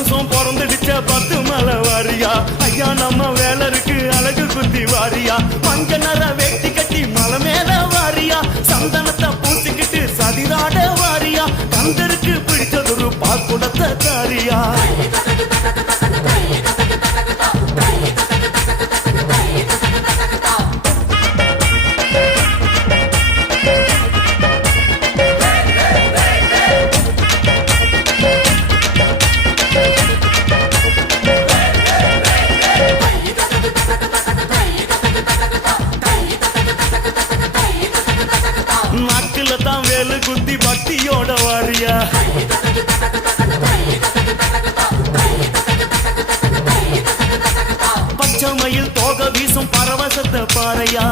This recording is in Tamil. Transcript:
மாசம் பிறந்துடுச்ச 10 மலை வாரியா ஐயா நம்ம வேலருக்கு அழகு குத்தி வாரியா மஞ்ச நர வேட்டி கட்டி மலை மேல வாரியா சந்தனத்தை பூசிக்கிட்டு சதிராட வாரியா கந்தருக்கு பிடிச்சதொரு பாக்குடத்தை தாரியா நாக்குல தான் வேலு குத்தி பக்தியோட வாரியா பச்சை மயில் தோக வீசும் பரவசத்தை பாறையா